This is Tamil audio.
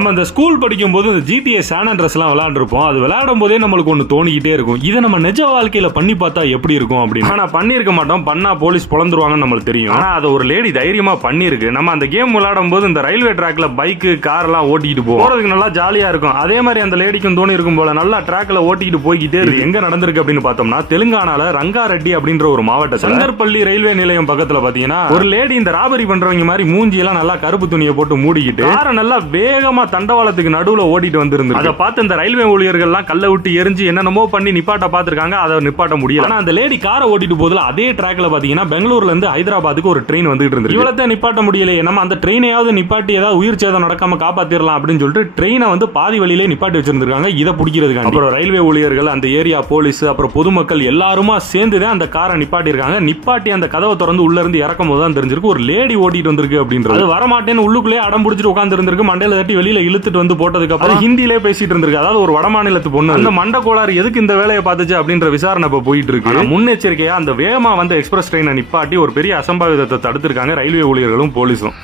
நம்ம இந்த ஸ்கூல் படிக்கும் போது இந்த GTA San Andreas எல்லாம் விளையாண்டுருப்போம். அது விளையாடும் போதே நம்மளுக்கு ஒன்று தோணிக்கிட்டே இருக்கும், இதை நம்ம நிஜ வாழ்க்கையில பண்ணி பார்த்தா எப்படி இருக்கும் அப்படின்னு. ஆனா பண்ணிருக்க மாட்டோம், பண்ணா போலீஸ் பொழந்துருவாங்கன்னு நம்மளுக்கு தெரியும். ஆனா அதை ஒரு லேடி தைரியமா பண்ணிருக்கு. நம்ம அந்த கேம் விளையாடும் போது இந்த ரயில்வே ட்ராக்ல பைக்கு கார் எல்லாம் ஓட்டிட்டு போறதுக்கு நல்லா ஜாலியா இருக்கும். அதே மாதிரி அந்த லேடிக்கும் தோணி இருக்கும் போல நல்லா ட்ராக்ல ஓட்டிட்டு போய்கிட்டே இருக்கு. எங்க நடந்திருக்கு அப்படின்னு பார்த்தோம்னா தெலுங்கானால ரங்காரெட்டி அப்படின்ற ஒரு மாவட்டம் சங்கர்பள்ளி ரயில்வே நிலையம் பக்கத்துல பாத்தீங்கன்னா ஒரு லேடி இந்த ராபரி பண்றவங்க மாதிரி மூஞ்சி எல்லாம் நல்லா கருப்பு துணியை போட்டு மூடிக்கிட்டு காரை நல்லா வேகமா தண்டவாளத்துக்கு நடுவுல ஓடிட்டு வந்திருந்து. அதை பார்த்து இந்த ரயில்வே ஊழியர்கள் எல்லாம் கல்ல விட்டு எரிஞ்சு என்னென்னமோ பண்ணி நிப்பாட்ட பாத்துருக்காங்க. அதை நிப்பாட்ட முடியல. ஆனா அந்த லேடி காரை ஓட்டிட்டு போதுல அதே ட்ராக்ல பாத்தீங்கன்னா பெங்களூர்ல இருந்து ஹைதராபாத்துக்கு ஒரு ட்ரெயின் வந்துட்டு இருந்துச்சு. இவ்வளவு நிப்பாட்ட முடியலையே, நம்ம அந்த ட்ரெயினையாவது நிப்பாட்டி ஏதாவது உயிர் சேதம் நடக்காம காப்பாத்திரலாம் அப்படின்னு சொல்லிட்டு ட்ரெயினை வந்து பாதி வழியிலே நிப்பாட்டி வச்சிருந்திருக்காங்க. இதை பிடிக்கிறதுக்கு அப்புறம் ரயில்வே ஊழியர்கள், அந்த ஏரியா போலீஸ், அப்புறம் பொதுமக்கள் எல்லாருமா சேர்ந்துதான் அந்த காரை நிப்பாட்டி இருக்காங்க. நிப்பாட்டி அந்த கதவை திறந்து உள்ள இருந்து இறக்கும் போது தான் தெரிஞ்சிருக்கு ஒரு லேடி ஓட்டிட்டு வந்திருக்கு அப்படின்றது. அது வரமாட்டேன்னு உள்ளுக்குள்ளே அடம் பிடிச்சிட்டு உட்கார்ந்து இருந்திருக்கு. மண்டையில தட்டி வெளியில இழுத்துட்டு வந்து போட்டதுக்கு அப்புறம் ஹிந்தியிலே பேசிட்டு இருந்திருக்கு. அதாவது ஒரு வடமாநிலத்து பொண்ணு அந்த மண்ட கோளாறு எதுக்கு இந்த வேலையை பார்த்துச்சு அப்படின்ற விசாரணை இப்ப போயிட்டு இருக்கு. முன்னெச்சரிக்கையா அந்த வேகமா வந்து எக்ஸ்பிரஸ் ட்ரெயினை நிப்பாட்டி ஒரு பெரிய அசம்பாவிதத்தை தடுத்திருக்காங்க ரயில்வே ஊழியர்களும் போலீஸும்.